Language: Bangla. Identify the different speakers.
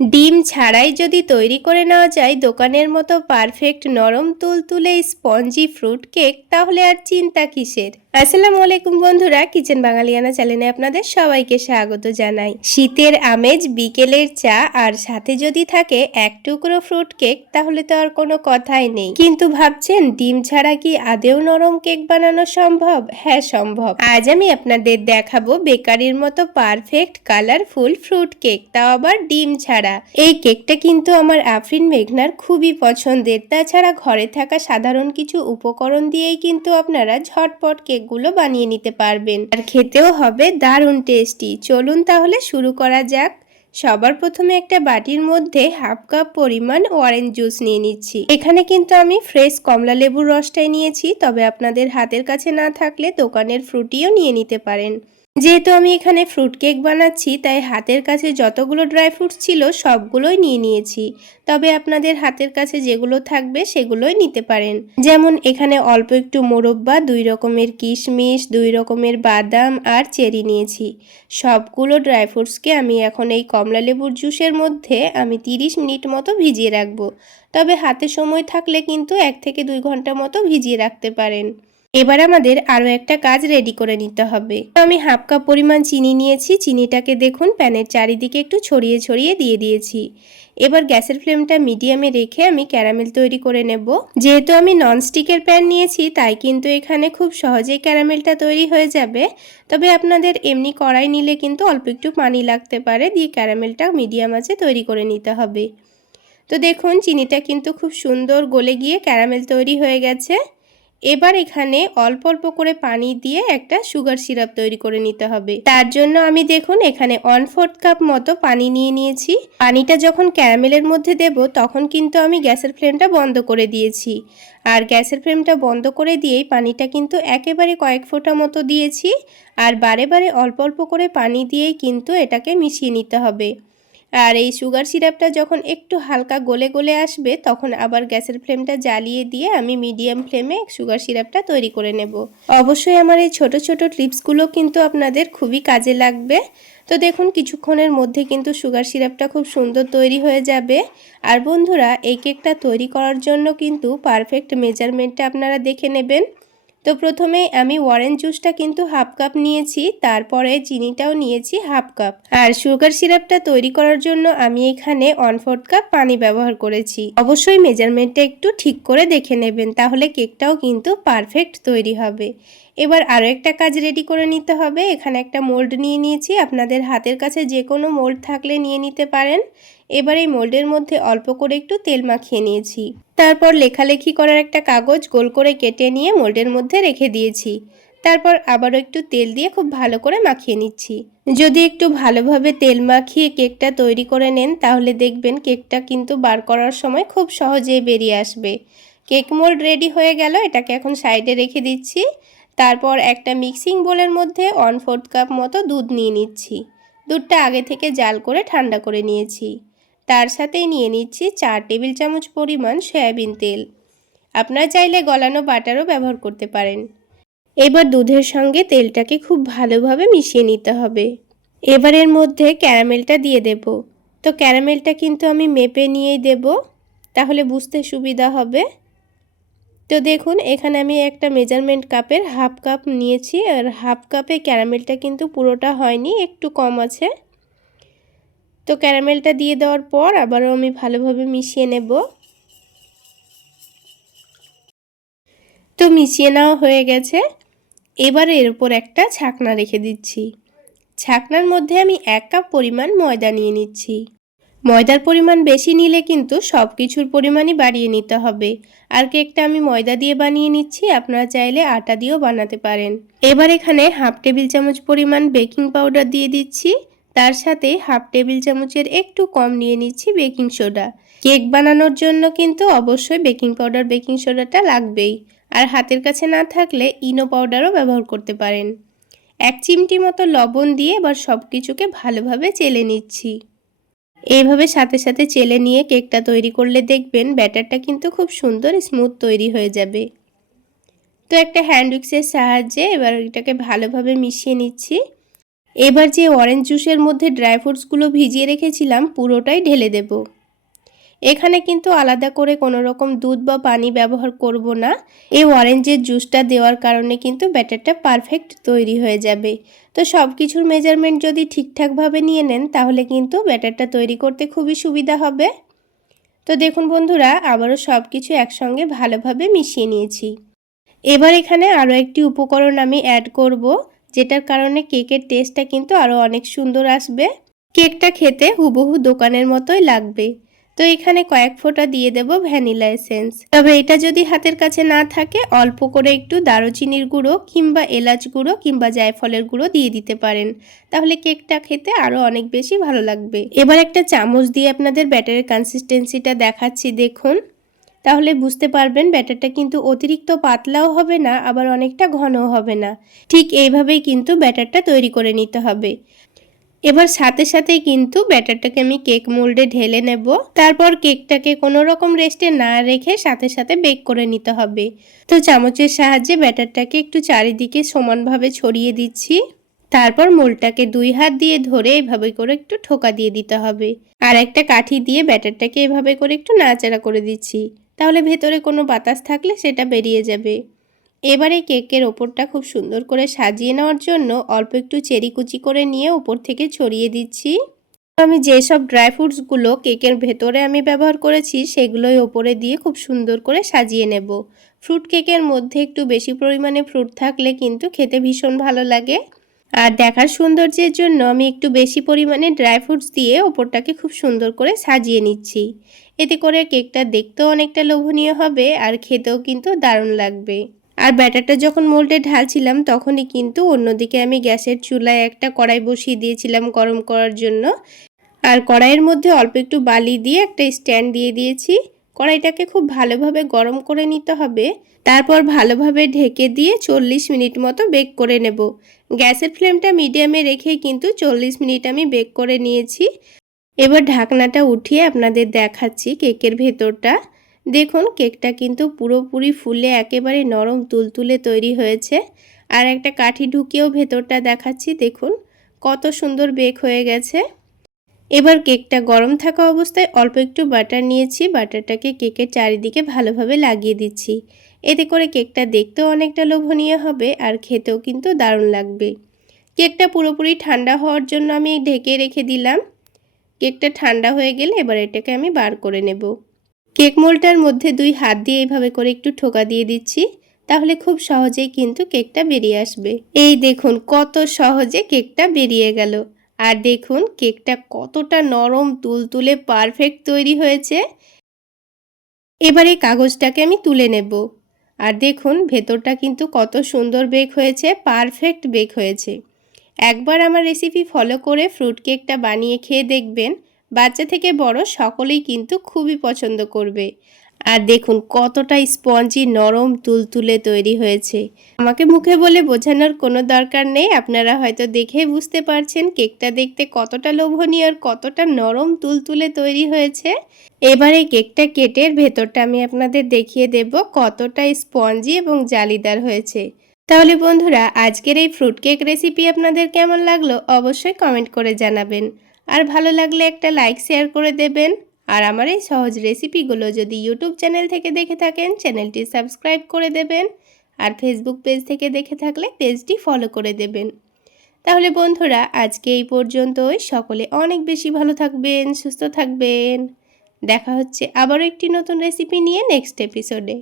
Speaker 1: ডিম ছাড়াই যদি তৈরি করে নেওয়া যায় দোকানের মতো পারফেক্ট নরম তুলতুলে স্পঞ্জি ফ্রুট কেক, তাহলে আর চিন্তা কিসের? আসসালামু আলাইকুম বন্ধুরা, কিচেন বাঙালিয়ানা চ্যানেলে আপনাদের সবাইকে স্বাগত জানাই। শীতের আমেজ, বিকেলের চা, আর সাথে যদি থাকে এক টুকরো ফ্রুট কেক, তাহলে তো আর কোনো কথাই নেই। কিন্তু ভাবছেন, ডিম ছাড়া কি আদেও নরম কেক বানানো সম্ভব? হ্যাঁ সম্ভব। আজ আমি আপনাদের দেখাবো বেকারির মতো পারফেক্ট, কালারফুল ফ্রুট কেক, তাও আবার ডিম ছাড়া। এই কেকটা কিন্তু আমার আফরিন মেঘনার খুবই পছন্দের। তাছাড়া ঘরে থাকা সাধারণ কিছু উপকরণ দিয়েই কিন্তু আপনারা ঝটপট কেকগুলো বানিয়ে নিতে পারবেন। আর খেতেও হবে দারুণ টেস্টি। চলুন তাহলে শুরু করা যাক। সবার প্রথমে একটা বাটির মধ্যে হাফ কাপ পরিমাণ অরেঞ্জ জুস নিয়ে নিচ্ছি। এখানে কিন্তু আমি ফ্রেশ কমলা লেবুর রসটাই নিয়েছি, তবে আপনাদের হাতের কাছে না থাকলে দোকানের ফ্রুটিও নিয়ে নিতে পারেন। যেহেতু আমি এখানে ফ্রুট কেক বানাচ্ছি, তাই হাতের কাছে যতগুলো ড্রাই ফ্রুটস ছিল, সবগুলোই নিয়ে নিয়েছি। তবে আপনাদের হাতের কাছে যেগুলো থাকবে, সেগুলোই নিতে পারেন। যেমন এখানে অল্প একটু মোরব্বা, দুই রকমের কিশমিশ, দুই রকমের বাদাম আর চেরি নিয়েছি। সবগুলো ড্রাই ফ্রুটসকে আমি এখন এই কমলা লেবুর জুসের মধ্যে আমি 30 মিনিট মতো ভিজিয়ে রাখব। তবে হাতে সময় থাকলে কিন্তু এক থেকে দুই ঘণ্টা মতো ভিজিয়ে রাখতে পারেন। এবার আমাদের আরও একটা কাজ রেডি করে নিতে হবে। আমি হাফ কাপ পরিমাণ চিনি নিয়েছি, চিনিটাকে দেখুন প্যানের চারিদিকে একটু ছড়িয়ে ছড়িয়ে দিয়ে দিয়েছি। এবার গ্যাসের ফ্লেমটা মিডিয়ামে রেখে আমি ক্যারামেল তৈরি করে নেব। যেহেতু আমি ননস্টিকের প্যান নিয়েছি, তাই কিন্তু এখানে খুব সহজেই ক্যারামেলটা তৈরি হয়ে যাবে। তবে আপনাদের এমনি কড়াই নিলে কিন্তু অল্প একটু পানি লাগতে পারে, দিয়ে ক্যারামেলটা মিডিয়াম আছে তৈরি করে নিতে হবে। তো দেখুন, চিনিটা কিন্তু খুব সুন্দর গলে গিয়ে ক্যারামেল তৈরি হয়ে গেছে। এবার এখানে অল্প অল্প করে পানি দিয়ে একটা সুগার সিরাপ তৈরি করে নিতে হবে। তার জন্য আমি দেখুন এখানে ওয়ান ফোর্থ কাপ মতো পানি নিয়ে নিয়েছি। পানিটা যখন ক্যারামেলের মধ্যে দেব, তখন কিন্তু আমি গ্যাসের ফ্লেমটা বন্ধ করে দিয়েছি। আর গ্যাসের ফ্লেমটা বন্ধ করে দিয়েই পানিটা কিন্তু একেবারে কয়েক ফোঁটা মতো দিয়েছি। আর বারে বারে অল্প অল্প করে পানি দিয়েই কিন্তু এটাকে মিশিয়ে নিতে হবে। আর এই সুগার সিরাপটা যখন একটু হালকা গলে গলে আসবে, তখন আবার গ্যাসের ফ্লেমটা জ্বালিয়ে দিয়ে আমি মিডিয়াম ফ্লেমে সুগার সিরাপটা তৈরি করে নেব। অবশ্যই আমার এই ছোট ছোট টিপসগুলো কিন্তু আপনাদের খুবই কাজে লাগবে। তো দেখুন, কিছুক্ষণের মধ্যে কিন্তু সুগার সিরাপটা খুব সুন্দর তৈরি হয়ে যাবে। আর বন্ধুরা এই কেকটা তৈরি করার জন্য কিন্তু পারফেক্ট মেজারমেন্টটা আপনারা দেখে নেবেন। তো প্রথমে আমি অরেঞ্জ জুসটা কিন্তু হাফ কাপ নিয়েছি, তারপরে চিনিটাও নিয়েছি হাফ কাপ আর সুগার সিরাপটা তৈরি করার জন্য আমি এখানে ওয়ান ফোর্থ কাপ পানি ব্যবহার করেছি। অবশ্যই মেজারমেন্টটা একটু ঠিক করে দেখে নেবেন, তাহলে কেকটাও কিন্তু পারফেক্ট তৈরি হবে। এবার আরও একটা কাজ রেডি করে নিতে হবে। এখানে একটা মোল্ড নিয়ে নিয়েছি। আপনাদের হাতের কাছে যে কোনো মোল্ড থাকলে নিয়ে নিতে পারেন। এবার এই মোল্ডের মধ্যে অল্প করে একটু তেল মাখিয়ে নিয়েছি। তারপর লেখালেখি করার একটা কাগজ গোল করে কেটে নিয়ে মোল্ডের মধ্যে রেখে দিয়েছি। তারপর আবারও একটু তেল দিয়ে খুব ভালো করে মাখিয়ে নিচ্ছি। যদি একটু ভালোভাবে তেল মাখিয়ে কেকটা তৈরি করে নেন, তাহলে দেখবেন কেকটা কিন্তু বার করার সময় খুব সহজেই বেরিয়ে আসবে। কেক মোল্ড রেডি হয়ে গেল, এটাকে এখন সাইডে রেখে দিচ্ছি। তারপর একটা মিক্সিং বোলের মধ্যে ওয়ান ফোর্থ কাপ মতো দুধ নিয়ে নিচ্ছি। দুধটা আগে থেকে জাল করে ঠান্ডা করে নিয়েছি। তার সাথেই নিয়ে নিচ্ছি চার টেবিল চামচ পরিমাণ সয়াবিন তেল। আপনারা চাইলে গলানো বাটারও ব্যবহার করতে পারেন। এবার দুধের সঙ্গে তেলটাকে খুব ভালোভাবে মিশিয়ে নিতে হবে। এবার এর মধ্যে ক্যারামেলটা দিয়ে দেব। তো ক্যারামেলটা কিন্তু আমি মেপে নিয়েই দেব, তাহলে বুঝতে সুবিধা হবে। তো দেখুন, এখানে আমি একটা মেজারমেন্ট কাপের হাফ কাপ নিয়েছি, আর হাফ কাপে ক্যারামেলটা কিন্তু পুরোটা হয়নি, একটু কম আছে। তো ক্যারামেলটা দিয়ে দেওয়ার পর আবারও আমি ভালোভাবে মিশিয়ে নেব। তো মিশিয়ে নেওয়া হয়ে গেছে। এবার এর উপর একটা ছাকনা রেখে দিচ্ছি। ছাকনার মধ্যে আমি এক কাপ পরিমাণ ময়দা নিয়ে নিচ্ছি। ময়দার পরিমাণ বেশি নিলে কিন্তু সব কিছুর পরিমাণই বাড়িয়ে নিতে হবে। আর কেকটা আমি ময়দা দিয়ে বানিয়ে নিচ্ছি, আপনারা চাইলে আটা দিয়েও বানাতে পারেন। এবার এখানে হাফ টেবিল চামচ পরিমাণ বেকিং পাউডার দিয়ে দিচ্ছি। তার সাথে হাফ টেবিল চামচের একটু কম নিয়ে নিচ্ছি বেকিং সোডা। কেক বানানোর জন্য কিন্তু অবশ্যই বেকিং পাউডার, বেকিং সোডাটা লাগবেই। আর হাতের কাছে না থাকলে ইনো পাউডারও ব্যবহার করতে পারেন। এক চিমটি মতো লবণ দিয়ে এবার সব কিছুকে ভালোভাবে চেলে নিচ্ছি। এইভাবে সাথে সাথে চেলে নিয়ে কেকটা তৈরি করলে দেখবেন ব্যাটারটা কিন্তু খুব সুন্দর স্মুথ তৈরি হয়ে যাবে। তো একটা হ্যান্ড উইক্সের সাহায্যে এবার এটাকে ভালোভাবে মিশিয়ে নিচ্ছি। এবার যে অরেঞ্জ জুসের মধ্যে ড্রাই ফ্রুটসগুলো ভিজিয়ে রেখেছিলাম, পুরোটাই ঢেলে দেব। এখানে কিন্তু আলাদা করে কোনো রকম দুধ বা পানি ব্যবহার করব না। এই অরেঞ্জের জুসটা দেওয়ার কারণে কিন্তু ব্যাটারটা পারফেক্ট তৈরি হয়ে যাবে। তো সব কিছুর মেজারমেন্ট যদি ঠিকঠাকভাবে নিয়ে নেন, তাহলে কিন্তু ব্যাটারটা তৈরি করতে খুবই সুবিধা হবে। তো দেখুন বন্ধুরা, আবারও সব কিছু একসঙ্গে ভালোভাবে মিশিয়ে নিয়েছি। এবার এখানে আরও একটি উপকরণ আমি অ্যাড করব। যেটার কারণে কেকের টেস্টটা কিন্তু আরও অনেক সুন্দর আসবে। কেকটা খেতে হুবহু দোকানের মতোই লাগবে। তো এখানে কয়েক ফোঁটা দিয়ে দেব ভ্যানিলা এসেন্স। তবে এটা যদি হাতের কাছে না থাকে, অল্প করে একটু দারুচিনির গুঁড়ো কিংবা এলাচ গুঁড়ো কিংবা জায়ফলের গুঁড়ো দিয়ে দিতে পারেন। তাহলে কেকটা খেতে আরও অনেক বেশি ভালো লাগবে। এবার একটা চামচ দিয়ে আপনাদের ব্যাটারের কনসিস্টেন্সিটা দেখাচ্ছি, দেখুন। তাহলে বুঝতে পারবেন ব্যাটারটা কিন্তু অতিরিক্ত পাতলাও হবে না, আবার অনেকটা ঘনও হবে না। ঠিক এইভাবেই কিন্তু ব্যাটারটা তৈরি করে নিতে হবে। এবার সাথে সাথেই কিন্তু ব্যাটারটাকে আমি কেক মোল্ডে ঢেলে নেব। তারপর কেকটাকে কোনো রকম রেস্টে না রেখে সাথে সাথে বেক করে নিতে হবে। তো চামচের সাহায্যে ব্যাটারটাকে একটু চারিদিকে সমানভাবে ছড়িয়ে দিচ্ছি। তারপর মোলটাকে দুই হাত দিয়ে ধরে এভাবে করে একটু ঠোকা দিয়ে দিতে হবে। আর একটা কাঠি দিয়ে ব্যাটারটাকে এভাবে করে একটু নাড়াচাড়া করে দিচ্ছি। তাহলে ভেতরে কোনো বাতাস থাকলে সেটা বেরিয়ে যাবে। এবারে কেকের ওপরটা খুব সুন্দর করে সাজিয়ে নেওয়ার জন্য অল্প একটু চেরি কুচি করে নিয়ে ওপর থেকে ছড়িয়ে দিচ্ছি। আমি যেসব ড্রাই ফ্রুটসগুলো কেকের ভেতরে আমি ব্যবহার করেছি, সেগুলোই ওপরে দিয়ে খুব সুন্দর করে সাজিয়ে নেব। ফ্রুট কেকের মধ্যে একটু বেশি পরিমাণে ফ্রুট থাকলে কিন্তু খেতে ভীষণ ভালো লাগে। আর দেখার সৌন্দর্যের জন্য আমি একটু বেশি পরিমাণে ড্রাই ফ্রুটস দিয়ে ওপরটাকে খুব সুন্দর করে সাজিয়ে নিচ্ছি। এতে করে কেকটা দেখতেও অনেকটা লোভনীয় হবে আর খেতেও কিন্তু দারুণ লাগবে। আর ব্যাটারটা যখন মোল্ডে ঢালছিলাম তখনই কিন্তু অন্যদিকে আমি গ্যাসের চুলায় একটা কড়াই বসিয়ে দিয়েছিলাম গরম করার জন্য। আর কড়াইয়ের মধ্যে অল্প একটু বালি দিয়ে একটা স্ট্যান্ড দিয়ে দিয়েছি। কড়াইটাকে খুব ভালোভাবে গরম করে নিতে হবে। তারপর ভালোভাবে ঢেকে দিয়ে চল্লিশ মিনিট মতো বেক করে নেব। গ্যাসের ফ্লেমটা মিডিয়ামে রেখে কিন্তু চল্লিশ মিনিট আমি বেক করে নিয়েছি। এবার ঢাকনাটা উঠিয়ে আপনাদের দেখাচ্ছি কেকের ভেতরটা। দেখুন, কেকটা কিন্তু পুরোপুরি ফুলে একেবারে নরম তুলতুলে তৈরি হয়েছে। আর একটা কাঠি ঢুকিয়েও ভেতরটা দেখাচ্ছি, দেখুন, কত সুন্দর বেক হয়ে গেছে। এবার কেকটা গরম থাকা অবস্থায় অল্প একটু বাটার নিয়েছি। বাটারটাকে কেকের চারিদিকে ভালোভাবে লাগিয়ে দিচ্ছি। এতে করে কেকটা দেখতেও অনেকটা লোভনীয় হবে আর খেতেও কিন্তু দারুণ লাগবে। কেকটা পুরোপুরি ঠান্ডা হওয়ার জন্য আমি ঢেকে রেখে দিলাম। কেকটা ঠান্ডা হয়ে গেলে এবার এটাকে আমি বার করে নেব। কেক মোলটার মধ্যে দুই হাত দিয়ে এইভাবে করে একটু ঠোকা দিয়ে দিচ্ছি, তাহলে খুব সহজেই কিন্তু কেকটা বেরিয়ে আসবে। এই দেখুন কত সহজে কেকটা বেরিয়ে গেল। আর দেখুন কেকটা কতটা নরম, তুলতুলে, পারফেক্ট তৈরি হয়েছে। এবার এই কাগজটাকে আমি তুলে নেব। আর দেখুন, ভেতরটা কিন্তু কত সুন্দর বেক হয়েছে পারফেক্ট বেক হয়েছে। একবার আমার রেসিপি ফলো করে ফ্রুট কেকটা বানিয়ে খেয়ে দেখবেন, বাচ্চা থেকে বড় সকলেই কিন্তু খুবই পছন্দ করবে। আর দেখুন, কতটা স্পঞ্জি নরম তুলতুলে তৈরি হয়েছে। আমাকে মুখে বলে বোঝানোর কোনো দরকার নেই। আপনারা হয়তো দেখে বুঝতে পারছেন কেকটা দেখতে কতটা লোভনীয় আর কতটা নরম তুলতুলে তৈরি হয়েছে। এবার কেকটা কেটে ভেতরটা আমি আপনাদের দেখিয়ে দেব কতটা স্পঞ্জি এবং জালিদার হয়েছে। তাহলে বন্ধুরা, আজকের এই ফ্রুট কেক রেসিপি আপনাদের কেমন লাগল অবশ্যই কমেন্ট করে জানাবেন। আর ভালো লাগলে একটা লাইক, শেয়ার করে দেবেন। আর আমার এই সহজ রেসিপিগুলো যদি ইউটিউব চ্যানেল থেকে দেখে থাকেন চ্যানেলটি সাবস্ক্রাইব করে দেবেন আর ফেসবুক পেজ থেকে দেখে থাকলে পেজটি ফলো করে দেবেন। তাহলে বন্ধুরা, আজকে এই পর্যন্তই। সকলে অনেক বেশি ভালো থাকবেন, সুস্থ থাকবেন। দেখা হচ্ছে আবারও একটি নতুন রেসিপি নিয়ে নেক্সট এপিসোডে